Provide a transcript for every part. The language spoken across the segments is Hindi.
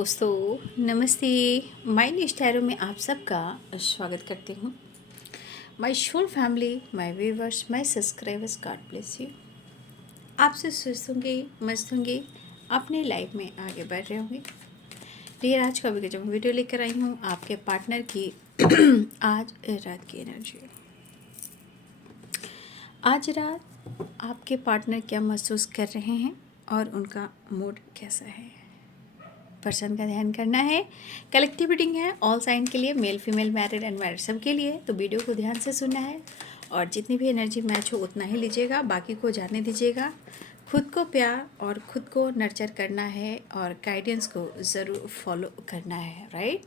दोस्तों नमस्ते। माय न्यूज़ टैरो में आप सबका स्वागत करती हूँ। My whole family, my viewers, my subscribers, God bless you. आपसे स्वस्थ होंगे, मस्त होंगे, अपने लाइफ में आगे बढ़ रहे होंगे। डियर, आज का जो वीडियो लेकर आई हूँ आपके पार्टनर की आज रात की एनर्जी। आज रात आपके पार्टनर क्या महसूस कर रहे हैं और उनका मूड कैसा है, पर्सन का ध्यान करना है। कलेक्टिव रीडिंग है ऑल साइन के लिए, मेल फीमेल मैरिड अनमैरिड सब के लिए। तो वीडियो को ध्यान से सुनना है और जितनी भी एनर्जी मैच हो उतना ही लीजिएगा, बाकी को जाने दीजिएगा। खुद को प्यार और खुद को नर्चर करना है और गाइडेंस को ज़रूर फॉलो करना है, राइट।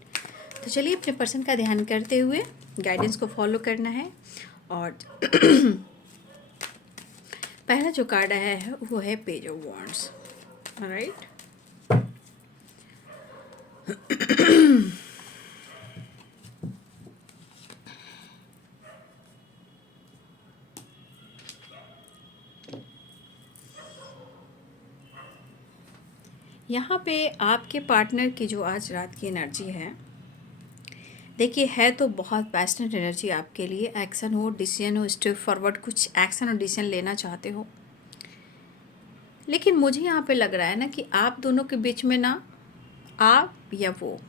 तो चलिए अपने पर्सन का ध्यान करते हुए गाइडेंस को फॉलो करना है। और पहला जो कार्ड आया है वो है पेज ऑफ वॉन्ड्स, राइट। यहाँ पे आपके पार्टनर की जो आज रात की एनर्जी है, देखिए है तो बहुत पैशनेट एनर्जी आपके लिए। एक्शन हो, डिसीजन हो, स्टेप फॉरवर्ड, कुछ एक्शन और डिसीजन लेना चाहते हो। लेकिन मुझे यहाँ पे लग रहा है ना कि आप दोनों के बीच में ना, आप या वो,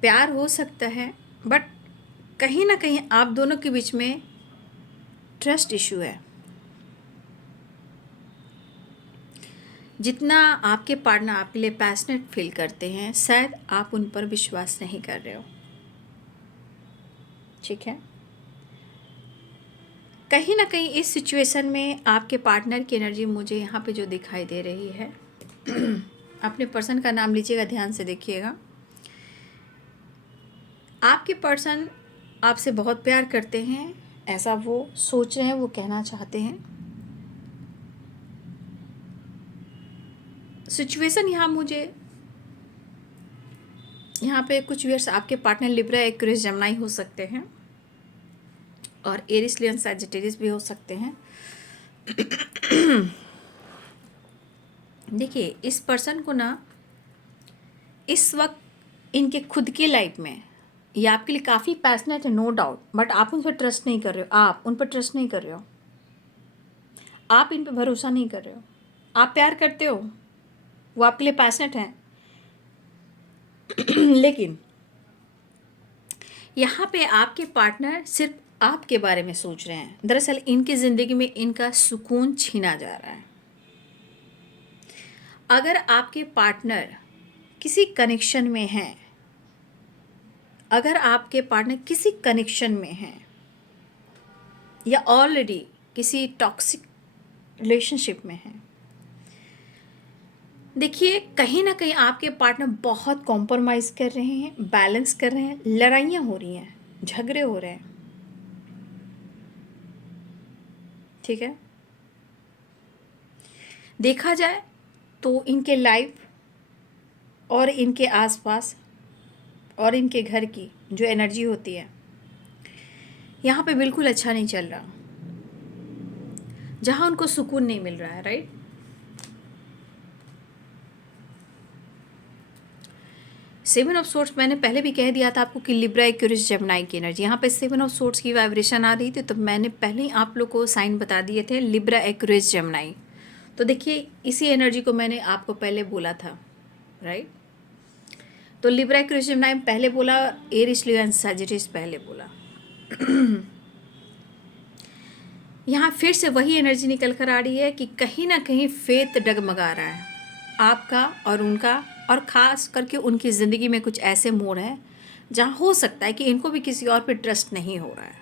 प्यार हो सकता है, बट कहीं ना कहीं आप दोनों के बीच में ट्रस्ट इशू है। जितना आपके पार्टनर आपके लिए पैशनेट फील करते हैं, शायद आप उन पर विश्वास नहीं कर रहे हो, ठीक है। कहीं ना कहीं इस सिचुएशन में आपके पार्टनर की एनर्जी मुझे यहाँ पे जो दिखाई दे रही है अपने पर्सन का नाम लीजिएगा, ध्यान से देखिएगा। आपके पर्सन आपसे बहुत प्यार करते हैं, ऐसा वो सोच रहे हैं, वो कहना चाहते हैं। सिचुएशन यहाँ पे कुछ व्यूअर्स आपके पार्टनर लिब्रा, एक्वेरियस, जेमिनी हो सकते हैं और एरिस, लियन, सैजिटेरियस भी हो सकते हैं। देखिए इस पर्सन को ना इस वक्त इनके खुद की लाइफ में ये आपके लिए काफ़ी पैशनेट है, नो डाउट, बट आप उन पर ट्रस्ट नहीं कर रहे हो। आप उन पर ट्रस्ट नहीं कर रहे हो, आप इन पर भरोसा नहीं कर रहे हो। आप प्यार करते हो, वो आपके लिए पैशनेट हैं, लेकिन यहाँ पे आपके पार्टनर सिर्फ आपके बारे में सोच रहे हैं। दरअसल इनकी ज़िंदगी में इनका सुकून छीना जा रहा है। अगर आपके पार्टनर किसी कनेक्शन में हैं, अगर आपके पार्टनर किसी कनेक्शन में हैं या ऑलरेडी किसी टॉक्सिक रिलेशनशिप में हैं, देखिए कहीं ना कहीं आपके पार्टनर बहुत कॉम्प्रोमाइज़ कर रहे हैं, बैलेंस कर रहे हैं, लड़ाइयाँ हो रही हैं, झगड़े हो रहे हैं, ठीक है। देखा जाए तो इनके लाइफ और इनके आसपास और इनके घर की जो एनर्जी होती है यहाँ पे बिल्कुल अच्छा नहीं चल रहा, जहाँ उनको सुकून नहीं मिल रहा है, राइट। सेवन ऑफ सोर्ट्स, मैंने पहले भी कह दिया था आपको कि लिब्रा, एक्वेरियस, जेमिनी की एनर्जी। यहाँ पे सेवन ऑफ सोर्ट्स की वाइब्रेशन आ रही थी, तो मैंने पहले ही आप लोग को साइन बता दिए थे, लिब्रा, एक्वेरियस, जेमिनी। तो देखिए इसी एनर्जी को मैंने आपको पहले बोला था, राइट। तो लिब्रा, एक्वेरियस, जेमिनी पहले बोला, एरिस, लियो एंड सैजिटेरियस पहले बोला। यहाँ फिर से वही एनर्जी निकल कर आ रही है कि कहीं ना कहीं फेथ डगमगा रहा है आपका और उनका, और ख़ास करके उनकी ज़िंदगी में कुछ ऐसे मोड़ हैं जहाँ हो सकता है कि इनको भी किसी और पे ट्रस्ट नहीं हो रहा है।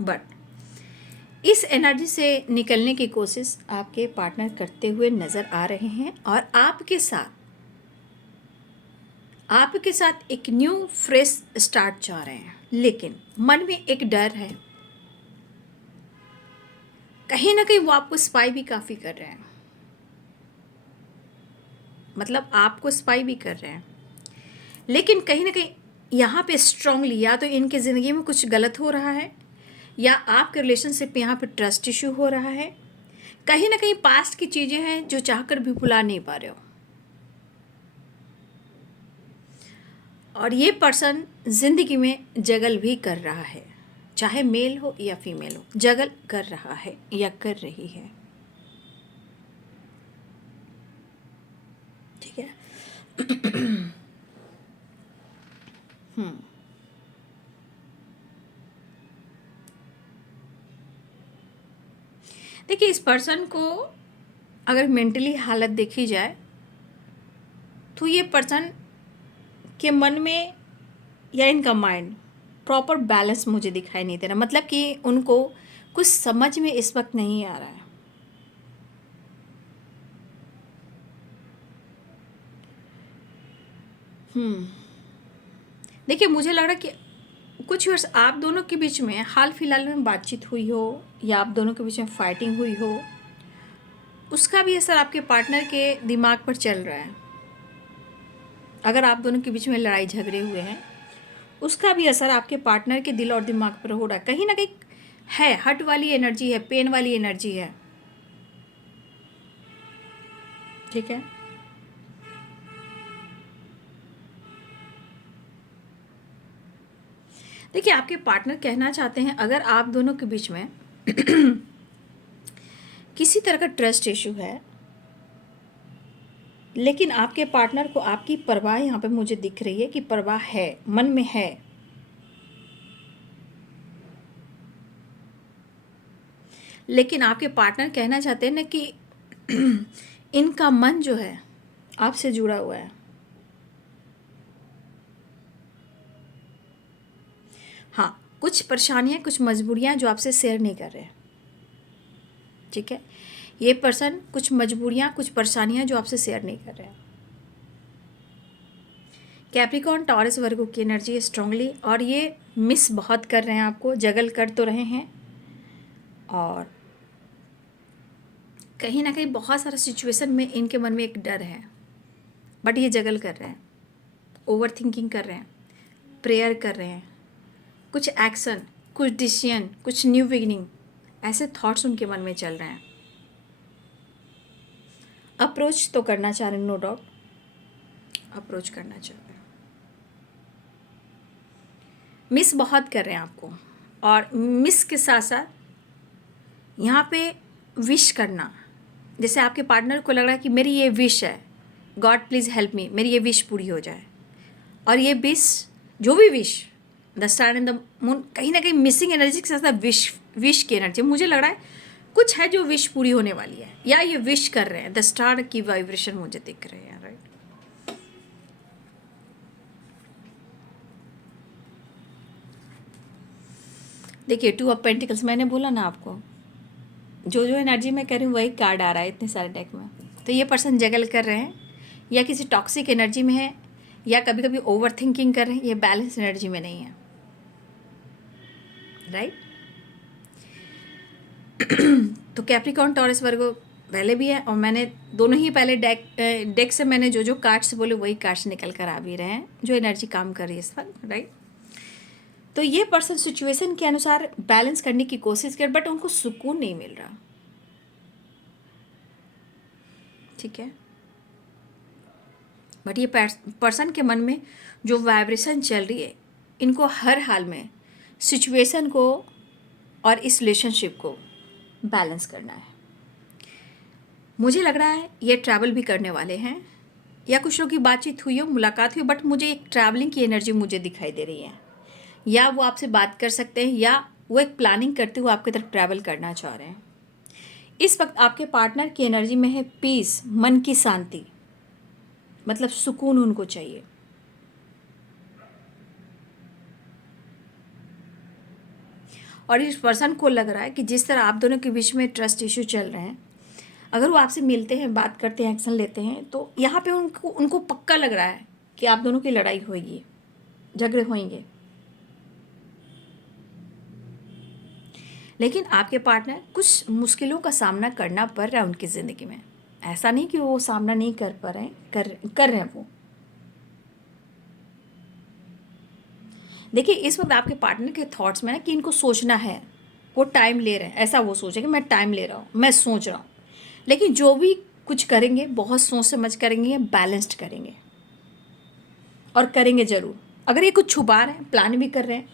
बट इस एनर्जी से निकलने की कोशिश आपके पार्टनर करते हुए नज़र आ रहे हैं और आपके साथ एक न्यू फ्रेश स्टार्ट चाह रहे हैं। लेकिन मन में एक डर है, कहीं ना कहीं वो आपको स्पाई भी काफ़ी कर रहे हैं, मतलब आपको स्पाई भी कर रहे हैं। लेकिन कहीं ना कहीं यहाँ पे स्ट्रांगली या तो इनके ज़िंदगी में कुछ गलत हो रहा है या आपके रिलेशनशिप में यहाँ पे ट्रस्ट इशू हो रहा है। कहीं ना कहीं पास्ट की चीज़ें हैं जो चाहकर भी भुला नहीं पा रहे हो, और ये पर्सन ज़िंदगी में जगल भी कर रहा है, चाहे मेल हो या फीमेल हो, जगल कर रहा है या कर रही है। ठीक है। देखिए, इस पर्सन को अगर मेंटली हालत देखी जाए तो ये पर्सन के मन में या इनका माइंड प्रॉपर बैलेंस मुझे दिखाई नहीं दे रहा, मतलब कि उनको कुछ समझ में इस वक्त नहीं आ रहा है। देखिए, मुझे लग रहा है कि कुछ वर्ष आप दोनों के बीच में हाल फिलहाल में बातचीत हुई हो या आप दोनों के बीच में फाइटिंग हुई हो, उसका भी असर आपके पार्टनर के दिमाग पर चल रहा है। अगर आप दोनों के बीच में लड़ाई झगड़े हुए हैं, उसका भी असर आपके पार्टनर के दिल और दिमाग पर हो रहा है। कहीं ना कहीं है, हर्ट वाली एनर्जी है, पेन वाली एनर्जी है। ठीक है। देखिए, आपके पार्टनर कहना चाहते हैं, अगर आप दोनों के बीच में किसी तरह का ट्रस्ट इशू है, लेकिन आपके पार्टनर को आपकी परवाह यहाँ पे मुझे दिख रही है कि परवाह है, मन में है। लेकिन आपके पार्टनर कहना चाहते हैं ना कि इनका मन जो है आपसे जुड़ा हुआ है। हाँ, कुछ परेशानियाँ, कुछ मजबूरियाँ जो आपसे शेयर नहीं कर रहे हैं। ठीक है। ये पर्सन कुछ मजबूरियाँ, कुछ परेशानियाँ जो आपसे शेयर नहीं कर रहे हैं। कैप्रिकॉर्न, टॉरस, वर्गो की एनर्जी स्ट्रांगली, और ये मिस बहुत कर रहे हैं आपको, जगल कर तो रहे हैं, और कहीं ना कहीं बहुत सारा सिचुएशन में इनके मन में एक डर है, बट ये जगल कर रहे हैं, ओवर थिंकिंग कर रहे हैं, प्रेयर कर रहे हैं, कुछ एक्शन, कुछ डिसीजन, कुछ न्यू बिगिनिंग, ऐसे थॉट्स उनके मन में चल रहे हैं। अप्रोच तो करना चाह रहे हैं, नो डाउट अप्रोच करना चाह रहे हैं। मिस बहुत कर रहे हैं आपको, और मिस के साथ साथ यहाँ पे विश करना, जैसे आपके पार्टनर को लग रहा है कि मेरी ये विश है, गॉड प्लीज़ हेल्प मी, मेरी ये विश पूरी हो जाए। और ये विश, जो भी wish, the star and the moon, कहीं ना कहीं मिसिंग एनर्जी के साथ साथ विश की एनर्जी, मुझे लग रहा है कुछ है जो विश पूरी होने वाली है, या ये विश कर रहे हैं। द स्टार की वाइब्रेशन मुझे दिख रहे हैं, राइट। देखिए, 2 ऑफ पेंटिकल्स, मैंने बोला ना आपको, जो एनर्जी मैं कह रही हूँ वही कार्ड आ रहा है इतने सारे डेक में। तो ये पर्सन जगल कर रहे हैं, या किसी टॉक्सिक एनर्जी में है, या कभी कभी ओवर थिंकिंग कर रहे हैं, ये बैलेंस एनर्जी में नहीं है, राइट। तो कैप्रिकॉर्न, टॉरस, वर्गो पहले भी है, और मैंने दोनों ही पहले डेक से मैंने जो कार्ड्स बोले वही कार्ड्स निकल कर आ भी रहे हैं, जो एनर्जी काम कर रही है इस वक्त, राइट। तो ये पर्सन सिचुएशन के अनुसार बैलेंस करने की कोशिश कर, बट उनको सुकून नहीं मिल रहा। ठीक है। बट ये पर्सन के मन में जो वाइब्रेशन चल रही है, इनको हर हाल में सिचुएशन को और इस रिलेशनशिप को बैलेंस करना है। मुझे लग रहा है ये ट्रैवल भी करने वाले हैं, या कुछ लोगों की बातचीत हुई हो, मुलाकात हुई, बट मुझे एक ट्रैवलिंग की एनर्जी मुझे दिखाई दे रही है, या वो आपसे बात कर सकते हैं, या वो एक प्लानिंग करते हुए आपकी तरफ ट्रैवल करना चाह रहे हैं। इस वक्त आपके पार्टनर की एनर्जी में है पीस, मन की शांति, मतलब सुकून उनको चाहिए। और इस पर्सन को लग रहा है कि जिस तरह आप दोनों के बीच में ट्रस्ट इशू चल रहे हैं, अगर वो आपसे मिलते हैं, बात करते हैं, एक्शन लेते हैं, तो यहाँ पे उनको पक्का लग रहा है कि आप दोनों की लड़ाई होगी, झगड़े होंगे। लेकिन आपके पार्टनर कुछ मुश्किलों का सामना करना पड़ रहा है उनकी ज़िंदगी में। ऐसा नहीं कि वो सामना नहीं कर पा रहे हैं, कर रहे हैं वो। देखिए, इस वक्त आपके पार्टनर के थॉट्स में ना कि इनको सोचना है, वो टाइम ले रहे हैं, ऐसा वो सोचे कि मैं टाइम ले रहा हूँ, मैं सोच रहा हूँ, लेकिन जो भी कुछ करेंगे बहुत सोच समझ करेंगे, बैलेंस्ड करेंगे और करेंगे ज़रूर। अगर ये कुछ छुपा रहे हैं, प्लान भी कर रहे हैं,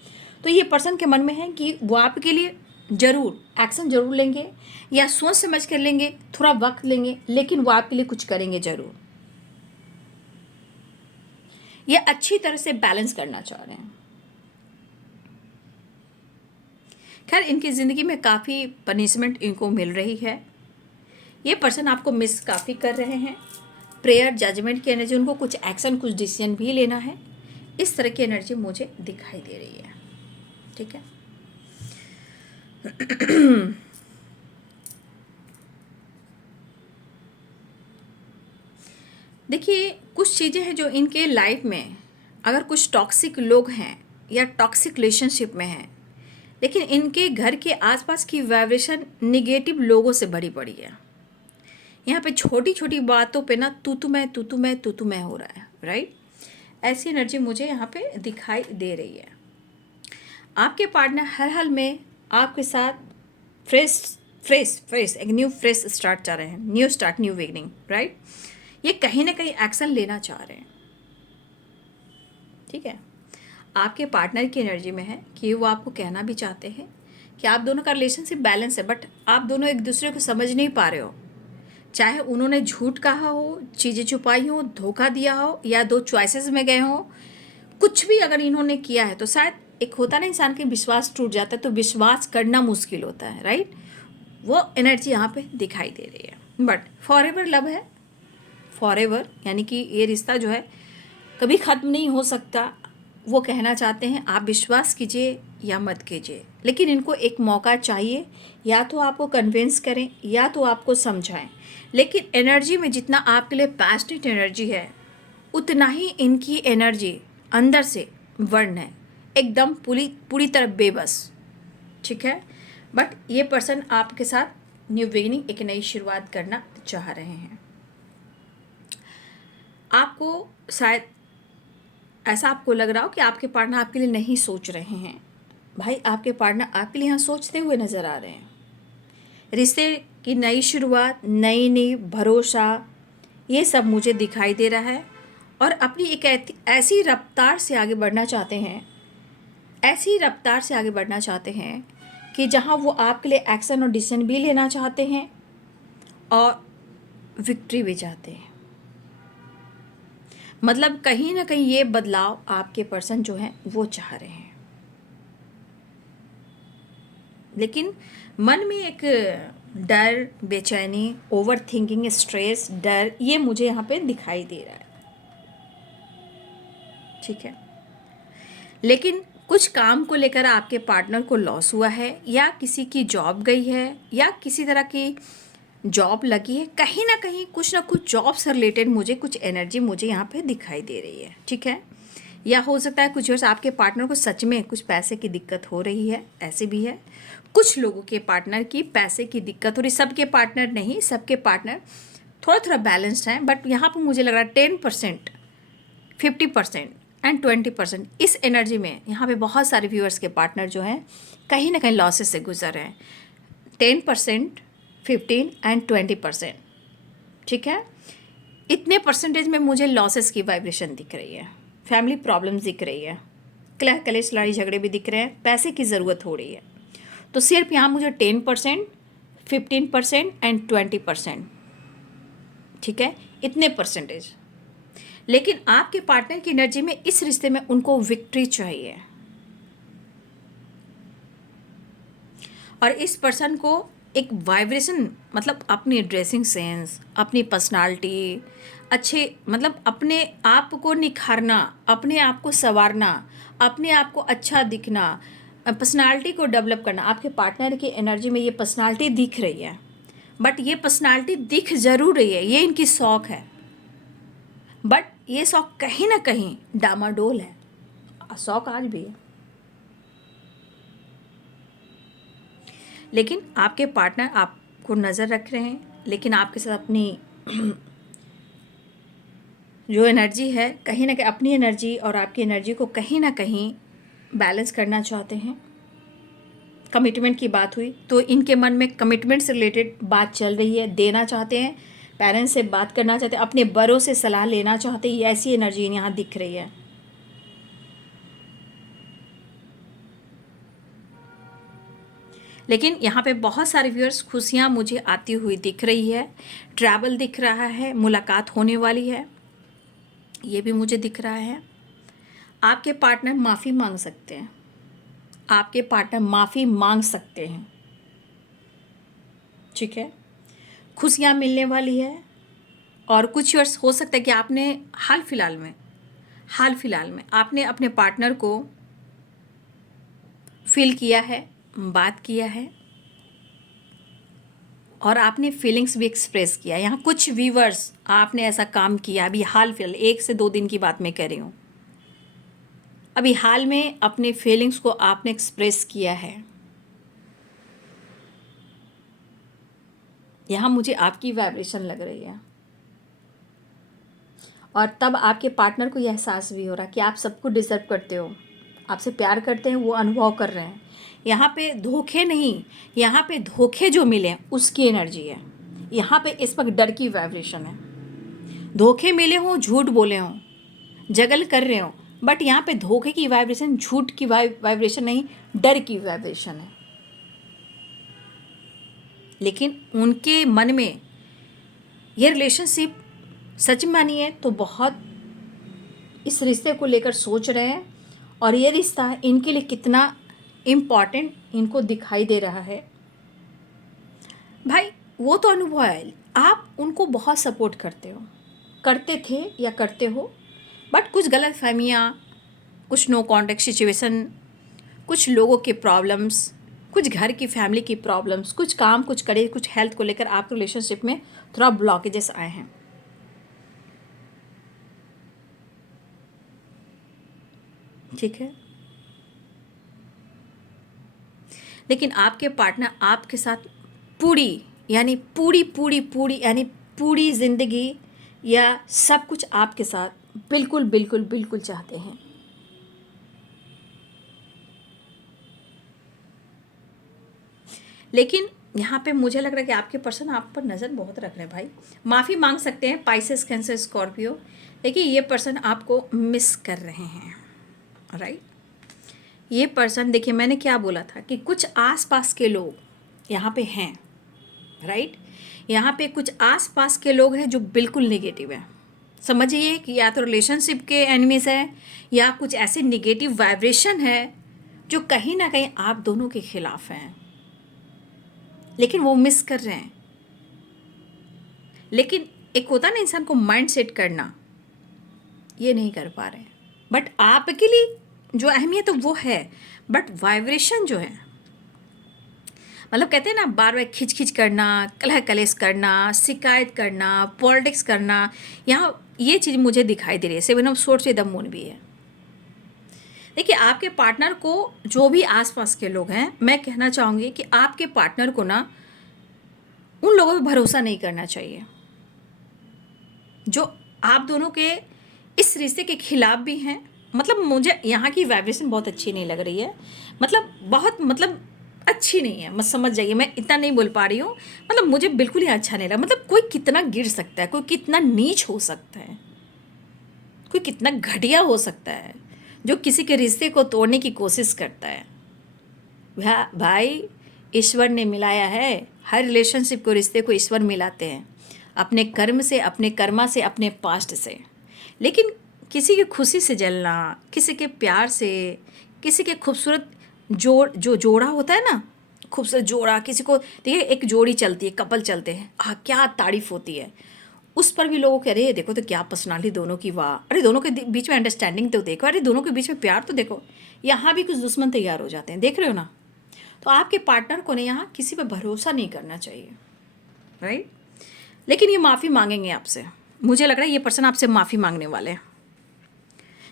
तो ये पर्सन के मन में है कि वो आपके लिए ज़रूर एक्शन ज़रूर लेंगे या सोच समझ कर लेंगे, थोड़ा वक्त लेंगे, लेकिन वो आपके लिए कुछ करेंगे ज़रूर। ये अच्छी तरह से बैलेंस करना चाह रहे हैं। खैर, इनकी ज़िंदगी में काफ़ी पनिशमेंट इनको मिल रही है। ये पर्सन आपको मिस काफ़ी कर रहे हैं। प्रेयर, जजमेंट की एनर्जी, उनको कुछ एक्शन, कुछ डिसीजन भी लेना है, इस तरह की एनर्जी मुझे दिखाई दे रही है। ठीक है। देखिए, कुछ चीज़ें हैं जो इनके लाइफ में, अगर कुछ टॉक्सिक लोग हैं या टॉक्सिक रिलेशनशिप में हैं, लेकिन इनके घर के आसपास की वाइब्रेशन निगेटिव लोगों से भरी पड़ी है। यहाँ पे छोटी छोटी बातों पे ना तू मैं हो रहा है, राइट। ऐसी एनर्जी मुझे यहाँ पे दिखाई दे रही है। आपके पार्टनर हर हाल में आपके साथ फ्रेश एक न्यू फ्रेश स्टार्ट चाह रहे हैं, new start, new beginning, right. ये कहीं ना कहीं एक्शन लेना चाह रहे हैं। ठीक है। आपके पार्टनर की एनर्जी में है कि वो आपको कहना भी चाहते हैं कि आप दोनों का रिलेशनशिप बैलेंस है, बट आप दोनों एक दूसरे को समझ नहीं पा रहे हो। चाहे उन्होंने झूठ कहा हो, चीज़ें छुपाई हो, धोखा दिया हो, या दो चॉइसेस में गए हो, कुछ भी अगर इन्होंने किया है तो शायद एक होता ना, इंसान के विश्वास टूट जाता है तो विश्वास करना मुश्किल होता है, राइट। वो एनर्जी यहाँ पे दिखाई दे रही है। बट फॉर एवर लव है, फॉर एवर यानी कि ये रिश्ता जो है कभी ख़त्म नहीं हो सकता। वो कहना चाहते हैं आप विश्वास कीजिए या मत कीजिए, लेकिन इनको एक मौका चाहिए। या तो आपको कन्विंस करें या तो आपको समझाएं, लेकिन एनर्जी में जितना आपके लिए पैशनेट एनर्जी है, उतना ही इनकी एनर्जी अंदर से वर्ण है, एकदम पूरी तरह बेबस। ठीक है। बट ये पर्सन आपके साथ न्यू बिगिनिंग, एक नई शुरुआत करना चाह रहे हैं। आपको शायद ऐसा आपको लग रहा हो कि आपके पार्टनर आपके लिए नहीं सोच रहे हैं। भाई, आपके पार्टनर आपके लिए यहाँ सोचते हुए नज़र आ रहे हैं। रिश्ते की नई शुरुआत, नई नींव, भरोसा, ये सब मुझे दिखाई दे रहा है। और अपनी एक ऐसी रफ्तार से आगे बढ़ना चाहते हैं, ऐसी रफ्तार से आगे बढ़ना चाहते हैं कि जहाँ वो आपके लिए एक्शन और डिसीजन भी लेना चाहते हैं और विक्ट्री भी चाहते हैं। मतलब कहीं ना कहीं ये बदलाव आपके पर्सन जो हैं वो चाह रहे हैं, लेकिन मन में एक डर, बेचैनी, ओवर थिंकिंग, स्ट्रेस, डर, ये मुझे यहाँ पे दिखाई दे रहा है। ठीक है। लेकिन कुछ काम को लेकर आपके पार्टनर को लॉस हुआ है, या किसी की जॉब गई है, या किसी तरह की जॉब लगी है, कहीं ना कुछ जॉब से रिलेटेड मुझे कुछ एनर्जी मुझे यहाँ पे दिखाई दे रही है। ठीक है। या हो सकता है कुछ वर्ष आपके पार्टनर को सच में कुछ पैसे की दिक्कत हो रही है, ऐसे भी है। कुछ लोगों के पार्टनर की पैसे की दिक्कत हो रही, सबके पार्टनर नहीं, सबके पार्टनर थोड़ा बैलेंस्ड हैं। बट यहाँ पर मुझे लग रहा है 10%, 50% एंड 20%, इस एनर्जी में यहाँ पे बहुत सारे व्यूअर्स के पार्टनर जो हैं कहीं ना कहीं लॉसेस से गुजर रहे हैं। 10%, 15 एंड 20%। ठीक है। इतने परसेंटेज में मुझे लॉसेस की वाइब्रेशन दिख रही है, फैमिली प्रॉब्लम्स दिख रही है, कलह कलेश, लड़ाई झगड़े भी दिख रहे हैं, पैसे की ज़रूरत हो रही है। तो सिर्फ यहाँ मुझे 10%, 15% एंड 20%, ठीक है, इतने परसेंटेज। लेकिन आपके पार्टनर की एनर्जी में इस रिश्ते में उनको विक्ट्री चाहिए, और इस पर्सन को एक वाइब्रेशन, मतलब अपनी ड्रेसिंग सेंस, अपनी पर्सनालिटी, अच्छे, मतलब अपने आप को निखारना, अपने आप को संवारना, अपने आप को अच्छा दिखना, पर्सनालिटी को डेवलप करना। आपके पार्टनर की एनर्जी में ये पर्सनालिटी दिख रही है, बट ये पर्सनालिटी दिख ज़रूर रही है, ये इनकी शौक है, बट ये शौक कहीं ना कहीं डामाडोल है। शौक आज भी है, लेकिन आपके पार्टनर आपको नज़र रख रहे हैं, लेकिन आपके साथ अपनी जो एनर्जी है, कहीं ना कहीं अपनी एनर्जी और आपकी एनर्जी को कहीं ना कहीं बैलेंस करना चाहते हैं। कमिटमेंट की बात हुई तो इनके मन में कमिटमेंट से रिलेटेड बात चल रही है, देना चाहते हैं, पेरेंट्स से बात करना चाहते हैं, अपने बड़ों से सलाह लेना चाहते हैं, ऐसी एनर्जी यहाँ दिख रही है। लेकिन यहाँ पे बहुत सारे व्यूअर्स खुशियाँ मुझे आती हुई दिख रही है, ट्रैवल दिख रहा है, मुलाकात होने वाली है, ये भी मुझे दिख रहा है। आपके पार्टनर माफ़ी मांग सकते हैं, आपके पार्टनर माफ़ी मांग सकते हैं, ठीक है। खुशियाँ मिलने वाली है। और कुछ व्यूअर्स हो सकता है कि आपने हाल फिलहाल में आपने अपने पार्टनर को फील किया है, बात किया है और आपने फीलिंग्स भी एक्सप्रेस किया। यहाँ कुछ व्यूअर्स आपने ऐसा काम किया अभी हाल फिलहाल 1 से 2 दिन की बात मैं कह रही हूँ, अभी हाल में अपने फीलिंग्स को आपने एक्सप्रेस किया है। यहाँ मुझे आपकी वाइब्रेशन लग रही है और तब आपके पार्टनर को यह एहसास भी हो रहा है कि आप सबको डिजर्व करते हो, आपसे प्यार करते हैं, वो अनुभव कर रहे हैं। यहाँ पे धोखे नहीं, यहाँ पे धोखे जो मिले उसकी एनर्जी है। यहाँ पे इस वक्त डर की वाइब्रेशन है। धोखे मिले हों, झूठ बोले हों, जगल कर रहे हों, बट यहाँ पे धोखे की वाइब्रेशन, झूठ की वाइब्रेशन नहीं, डर की वाइब्रेशन है। लेकिन उनके मन में ये रिलेशनशिप सच मानिए तो बहुत इस रिश्ते को लेकर सोच रहे हैं और ये रिश्ता इनके लिए कितना इम्पॉर्टेंट इनको दिखाई दे रहा है। भाई वो तो अनुभव है, आप उनको बहुत सपोर्ट करते हो, करते थे या करते हो, बट कुछ गलत फहमियाँ, कुछ नो कॉन्टेक्ट सिचुएशन, कुछ लोगों के प्रॉब्लम्स, कुछ घर की फैमिली की प्रॉब्लम्स, कुछ काम, कुछ करे, कुछ हेल्थ को लेकर आपके रिलेशनशिप में थोड़ा ब्लॉकेजेस आए हैं। ठीक है, लेकिन आपके पार्टनर आपके साथ पूरी यानी पूरी ज़िंदगी या सब कुछ आपके साथ बिल्कुल बिल्कुल बिल्कुल चाहते हैं। लेकिन यहाँ पे मुझे लग रहा है कि आपके पर्सन आप पर नज़र बहुत रख रहे हैं भाई। माफ़ी मांग सकते हैं पाइसेस, कैंसर, स्कॉर्पियो, लेकिन ये पर्सन आपको मिस कर रहे हैं, राइट। ये पर्सन, देखिए मैंने क्या बोला था कि कुछ आसपास के लोग यहाँ पे हैं, राइट। यहाँ पे कुछ आसपास के लोग हैं जो बिल्कुल नेगेटिव हैं। समझिए कि या तो रिलेशनशिप के एनिमीज हैं या कुछ ऐसे नेगेटिव वाइब्रेशन है जो कहीं ना कहीं आप दोनों के खिलाफ हैं, लेकिन वो मिस कर रहे हैं। लेकिन एक होता ना इंसान को माइंड सेट करना, ये नहीं कर पा रहे हैं। बट आपके लिए जो अहमियत है वो है, बट वाइब्रेशन जो है, मतलब कहते हैं ना बार बार खिंच खिंच करना, कलह कलेश करना, शिकायत करना, पॉलिटिक्स करना, यहाँ ये चीज़ मुझे दिखाई दे रही है। 7 ऑफ सोर्ड्स द मून भी है। देखिए आपके पार्टनर को, जो भी आसपास के लोग हैं, मैं कहना चाहूँगी कि आपके पार्टनर को ना उन लोगों पे भरोसा नहीं करना चाहिए जो आप दोनों के इस रिश्ते के खिलाफ भी हैं। मतलब मुझे यहाँ की वाइब्रेशन बहुत अच्छी नहीं लग रही है, मतलब अच्छी नहीं है, मत समझ जाइए, मैं इतना नहीं बोल पा रही हूँ। मतलब मुझे बिल्कुल ही अच्छा नहीं लगा। मतलब कोई कितना गिर सकता है, कोई कितना नीच हो सकता है, कोई कितना घटिया हो सकता है जो किसी के रिश्ते को तोड़ने की कोशिश करता है। भाई ईश्वर ने मिलाया है, हर रिलेशनशिप को, रिश्ते को ईश्वर मिलाते हैं अपने कर्म से, अपने कर्मा से, अपने पास्ट से। लेकिन किसी की खुशी से जलना, किसी के प्यार से, किसी के खूबसूरत जो जोड़ा होता है ना, खूबसूरत जोड़ा, किसी को देखिए एक जोड़ी चलती है, कपल चलते हैं, क्या तारीफ होती है, उस पर भी लोगों कह रहे हैं देखो तो क्या पर्सनालिटी दोनों की, वाह, अरे दोनों के बीच में अंडरस्टैंडिंग तो देखो, अरे दोनों के बीच में प्यार तो देखो। यहाँ भी कुछ दुश्मन तैयार हो जाते हैं, देख रहे हो ना। तो आपके पार्टनर को ने यहाँ किसी पर भरोसा नहीं करना चाहिए, राइट। लेकिन ये माफ़ी मांगेंगे आपसे, मुझे लग रहा है ये पर्सन आपसे माफ़ी मांगने वाले हैं,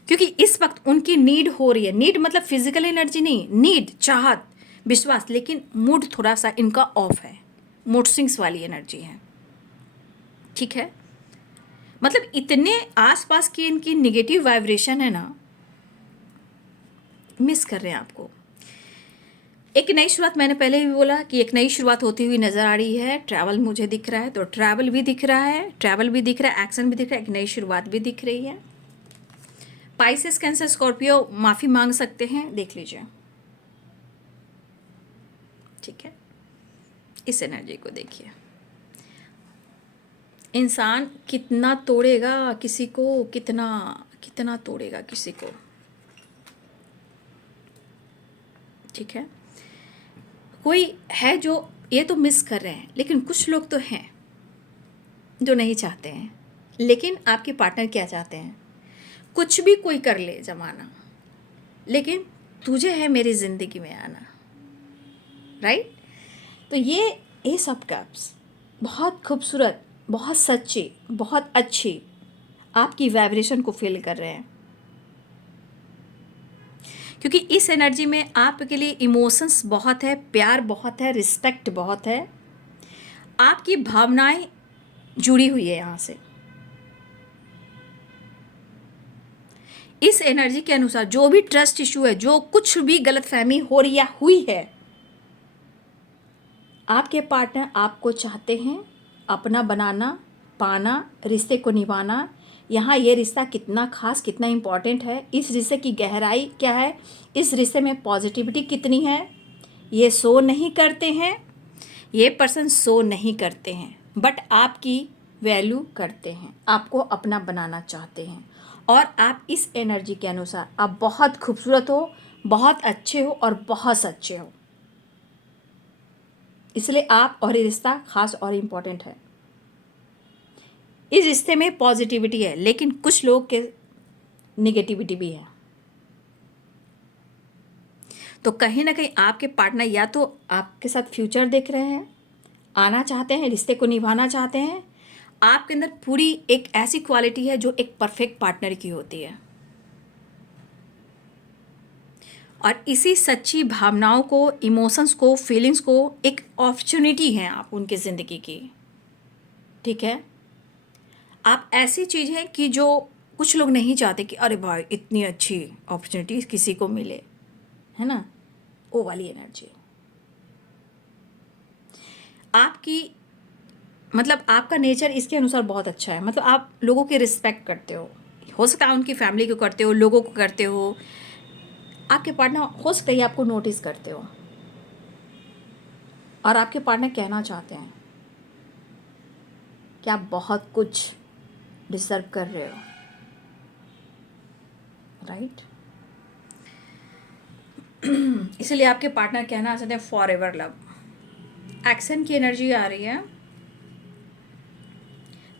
क्योंकि इस वक्त उनकी नीड हो रही है। नीड मतलब फिजिकल एनर्जी नहीं, नीड, चाहत, विश्वास, लेकिन मूड थोड़ा सा इनका ऑफ है, मूड स्विंग्स वाली एनर्जी है, ठीक है। मतलब इतने आसपास की इनकी नेगेटिव वाइब्रेशन है ना, मिस कर रहे हैं आपको। एक नई शुरुआत, मैंने पहले भी बोला कि एक नई शुरुआत होती हुई नज़र आ रही है। ट्रैवल मुझे दिख रहा है, तो ट्रैवल भी दिख रहा है, ट्रैवल भी दिख रहा है, एक्शन भी दिख रहा है, एक नई शुरुआत भी दिख रही है। पाइसेस, कैंसर, स्कॉर्पियो माफ़ी मांग सकते हैं, देख लीजिए, ठीक है। इस एनर्जी को देखिए, इंसान कितना तोड़ेगा किसी को, कितना कितना तोड़ेगा किसी को, ठीक है। कोई है जो ये तो मिस कर रहे हैं, लेकिन कुछ लोग तो हैं जो नहीं चाहते हैं। लेकिन आपके पार्टनर क्या चाहते हैं? कुछ भी कोई कर ले ज़माना, लेकिन तुझे है मेरी ज़िंदगी में आना, राइट। तो ये सब कैप्स बहुत खूबसूरत, बहुत सच्ची, बहुत अच्छी आपकी वाइब्रेशन को फील कर रहे हैं, क्योंकि इस एनर्जी में आपके लिए इमोशंस बहुत है, प्यार बहुत है, रिस्पेक्ट बहुत है, आपकी भावनाएं जुड़ी हुई है यहाँ से। इस एनर्जी के अनुसार जो भी ट्रस्ट इशू है, जो कुछ भी गलतफहमी हो रही या हुई है, आपके पार्टनर आपको चाहते हैं अपना बनाना, पाना, रिश्ते को निभाना। यहाँ ये रिश्ता कितना खास, कितना इम्पॉर्टेंट है, इस रिश्ते की गहराई क्या है, इस रिश्ते में पॉजिटिविटी कितनी है, ये शो नहीं करते हैं, ये पर्सन शो नहीं करते हैं, बट आपकी वैल्यू करते हैं, आपको अपना बनाना चाहते हैं। और आप इस एनर्जी के अनुसार आप बहुत खूबसूरत हो, बहुत अच्छे हो और बहुत सच्चे हो, इसलिए आप और ये रिश्ता खास और इम्पोर्टेंट है। इस रिश्ते में पॉजिटिविटी है, लेकिन कुछ लोग के निगेटिविटी भी है। तो कहीं ना कहीं आपके पार्टनर या तो आपके साथ फ्यूचर देख रहे हैं, आना चाहते हैं, रिश्ते को निभाना चाहते हैं। आपके अंदर पूरी एक ऐसी क्वालिटी है जो एक परफेक्ट पार्टनर की होती है, और इसी सच्ची भावनाओं को, इमोशंस को, फीलिंग्स को एक अपॉर्चुनिटी है आप उनकी ज़िंदगी की, ठीक है। आप ऐसी चीज़ है कि जो कुछ लोग नहीं चाहते कि अरे भाई इतनी अच्छी अपॉर्चुनिटी किसी को मिले, है ना, वो वाली एनर्जी आपकी। मतलब आपका नेचर इसके अनुसार बहुत अच्छा है, मतलब आप लोगों की रिस्पेक्ट करते हो सकता है उनकी फैमिली को करते हो, लोगों को करते हो, आपके पार्टनर हो सकता है आपको नोटिस करते हो, और आपके पार्टनर कहना चाहते हैं कि आप बहुत कुछ डिजर्व कर रहे हो, राइट। इसलिए आपके पार्टनर कहना चाहते हैं फॉर एवर लव। एक्शन की एनर्जी आ रही है,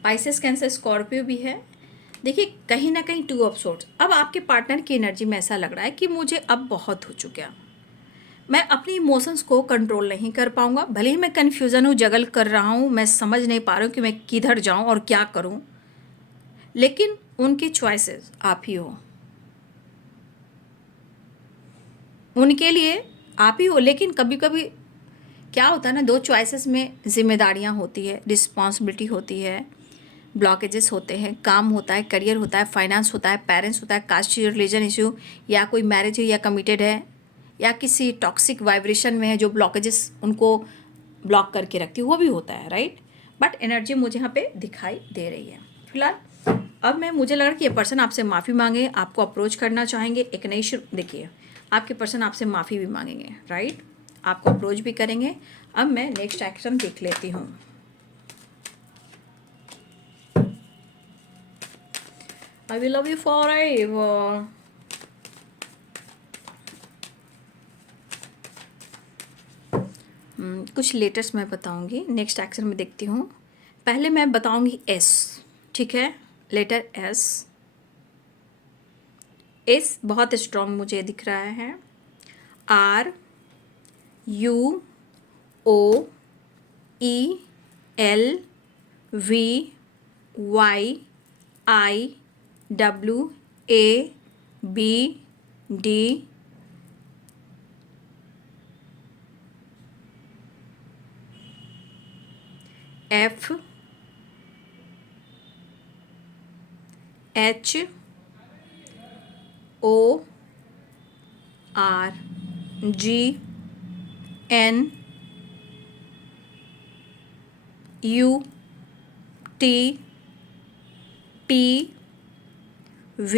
पाइसेस, कैंसर, स्कॉर्पियो भी है। देखिए कहीं ना कहीं 2 ऑफ सोर्ट्स। अब आपके पार्टनर की एनर्जी में ऐसा लग रहा है कि मुझे अब बहुत हो चुका, मैं अपनी इमोशंस को कंट्रोल नहीं कर पाऊंगा, भले ही मैं कन्फ्यूज़न हूँ, जगल कर रहा हूँ, मैं समझ नहीं पा रहा हूँ कि मैं किधर जाऊँ और क्या करूँ, लेकिन उनकी चॉइसेस आप ही हो, उनके लिए आप ही हो। लेकिन कभी कभी क्या होता है ना, 2 चॉइसेस में जिम्मेदारियाँ होती है, रिस्पॉन्सिबिलिटी होती है, ब्लॉकेजेस होते हैं, काम होता है, करियर होता है, फाइनेंस होता है, पेरेंट्स होता है, कास्ट रिलीजन इशू, या कोई मैरिज है या कमिटेड है, या किसी टॉक्सिक वाइब्रेशन में है जो ब्लॉकेजेस उनको ब्लॉक करके रखती है, वो भी होता है, राइट। बट एनर्जी मुझे यहाँ पे दिखाई दे रही है फिलहाल। अब मुझे लग रहा है कि ये पर्सन आपसे माफ़ी मांगे, आपको अप्रोच करना चाहेंगे, एक नई शुरू। देखिए आपके पर्सन आपसे माफ़ी भी मांगेंगे, राइट, आपको अप्रोच भी करेंगे। अब मैं नेक्स्ट एक्शन देख लेती हूँ। I will love you forever. कुछ लेटर्स मैं बताऊंगी, नेक्स्ट एक्शन में देखती हूँ। पहले मैं बताऊंगी एस, ठीक है, लेटर एस। एस बहुत स्ट्रॉन्ग मुझे दिख रहा है। R U O E L V Y I W A B D F H O R G N U T T V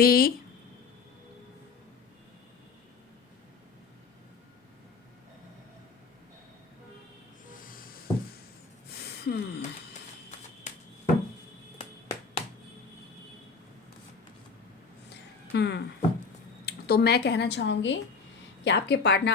तो मैं कहना चाहूँगी कि आपके पार्टनर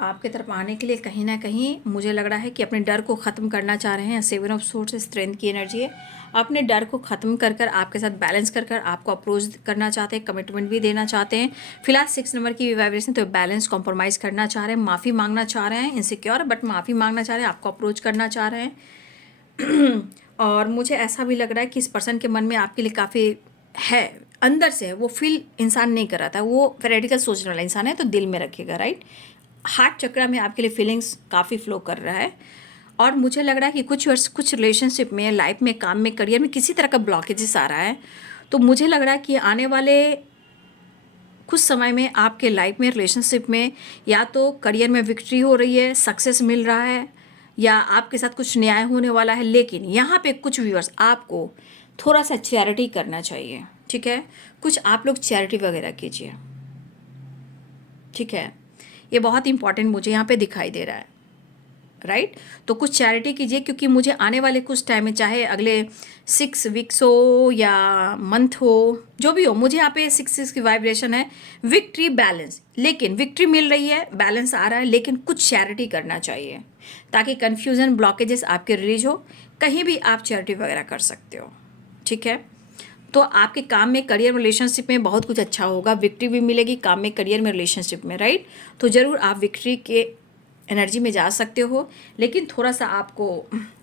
आपके तरफ आने के लिए कहीं ना कहीं मुझे लग रहा है कि अपने डर को ख़त्म करना चाह रहे हैं। 7 ऑफ सोर्स स्ट्रेंथ की एनर्जी है। अपने डर को ख़त्म कर कर आपके साथ बैलेंस कर कर आपको अप्रोच करना चाहते हैं, कमिटमेंट भी देना चाहते हैं। फिलहाल 6 नंबर की वाइब्रेशन, तो बैलेंस कॉम्प्रोमाइज़ करना चाह रहे हैं, माफ़ी मांगना चाह रहे हैं, इनसिक्योर बट माफ़ी मांगना चाह रहे हैं, आपको अप्रोच करना चाह रहे हैं। और मुझे ऐसा भी लग रहा है कि इस पर्सन के मन में आपके लिए काफ़ी है, अंदर से है, वो फील इंसान नहीं कर रहा था, वो थ्योरेटिकल सोचने वाला इंसान है, तो दिल में रखिएगा, राइट। हार्ट चक्र में आपके लिए फीलिंग्स काफ़ी फ्लो कर रहा है। और मुझे लग रहा है कि कुछ रिलेशनशिप में, लाइफ में, काम में, करियर में किसी तरह का ब्लॉकेजेस आ रहा है। तो मुझे लग रहा है कि आने वाले कुछ समय में आपके लाइफ में, रिलेशनशिप में, या तो करियर में विक्ट्री हो रही है, सक्सेस मिल रहा है, या आपके साथ कुछ न्याय होने वाला है। लेकिन यहाँ पे कुछ व्यूअर्स आपको थोड़ा सा चैरिटी करना चाहिए, ठीक है। कुछ आप लोग चैरिटी वगैरह कीजिए, ठीक है। ये बहुत इंपॉर्टेंट मुझे यहाँ पे दिखाई दे रहा है, राइट। तो कुछ चैरिटी कीजिए, क्योंकि मुझे आने वाले कुछ टाइम में, चाहे अगले 6 वीक्स हो या मंथ हो, जो भी हो, मुझे यहाँ पे 6 की वाइब्रेशन है, विक्ट्री, बैलेंस। लेकिन विक्ट्री मिल रही है, बैलेंस आ रहा है, लेकिन कुछ चैरिटी करना चाहिए ताकि कन्फ्यूज़न, ब्लॉकेजेस आपके रिलीज हो। कहीं भी आप चैरिटी वगैरह कर सकते हो, ठीक है। तो आपके काम में, करियर, रिलेशनशिप में बहुत कुछ अच्छा होगा, विक्ट्री भी मिलेगी काम में, करियर में, रिलेशनशिप में, राइट। तो ज़रूर आप विक्ट्री के एनर्जी में जा सकते हो, लेकिन थोड़ा सा आपको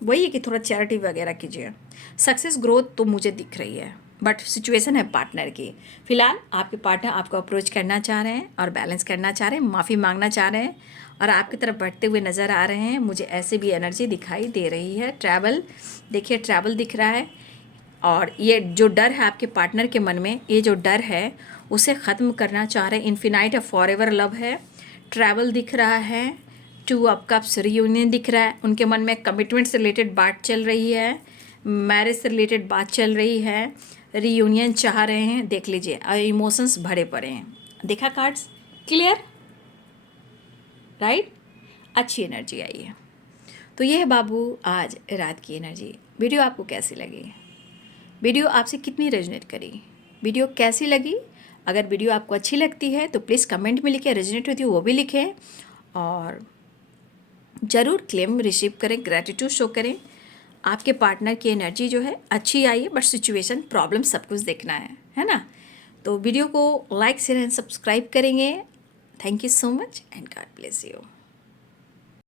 वही है कि थोड़ा चैरिटी वगैरह कीजिए। सक्सेस, ग्रोथ तो मुझे दिख रही है, बट सिचुएशन है पार्टनर की। फिलहाल आपके पार्टनर आपको अप्रोच करना चाह रहे हैं और बैलेंस करना चाह रहे हैं, माफ़ी मांगना चाह रहे हैं और आपकी तरफ बढ़ते हुए नज़र आ रहे हैं। मुझे ऐसे भी एनर्जी दिखाई दे रही है। ट्रैवल, देखिए ट्रैवल दिख रहा है। और ये जो डर है आपके पार्टनर के मन में, ये जो डर है उसे ख़त्म करना चाह रहे हैं। इन्फिनाइट है, फॉरएवर लव है, ट्रैवल दिख रहा है, 2 ऑफ कप्स, रियूनियन दिख रहा है। उनके मन में कमिटमेंट से रिलेटेड बात चल रही है, मैरिज से रिलेटेड बात चल रही है, रियूनियन चाह रहे हैं। देख लीजिए, इमोशंस भरे पड़े हैं। देखा कार्ड्स, क्लियर, राइट। अच्छी एनर्जी आई है। तो ये है बाबू आज रात की एनर्जी। वीडियो आपको कैसी लगी? वीडियो आपसे कितनी रेजोनेट करी? वीडियो कैसी लगी? अगर वीडियो आपको अच्छी लगती है तो प्लीज़ कमेंट में लिखें, रेजोनेट विद यू वो भी लिखें, और ज़रूर क्लेम रिसीव करें, ग्रैटिट्यूड शो करें। आपके पार्टनर की एनर्जी जो है अच्छी आई है, बट सिचुएशन, प्रॉब्लम सब कुछ देखना है ना। तो वीडियो को लाइक, शेयर एंड सब्सक्राइब करेंगे। Thank you so much and God bless you.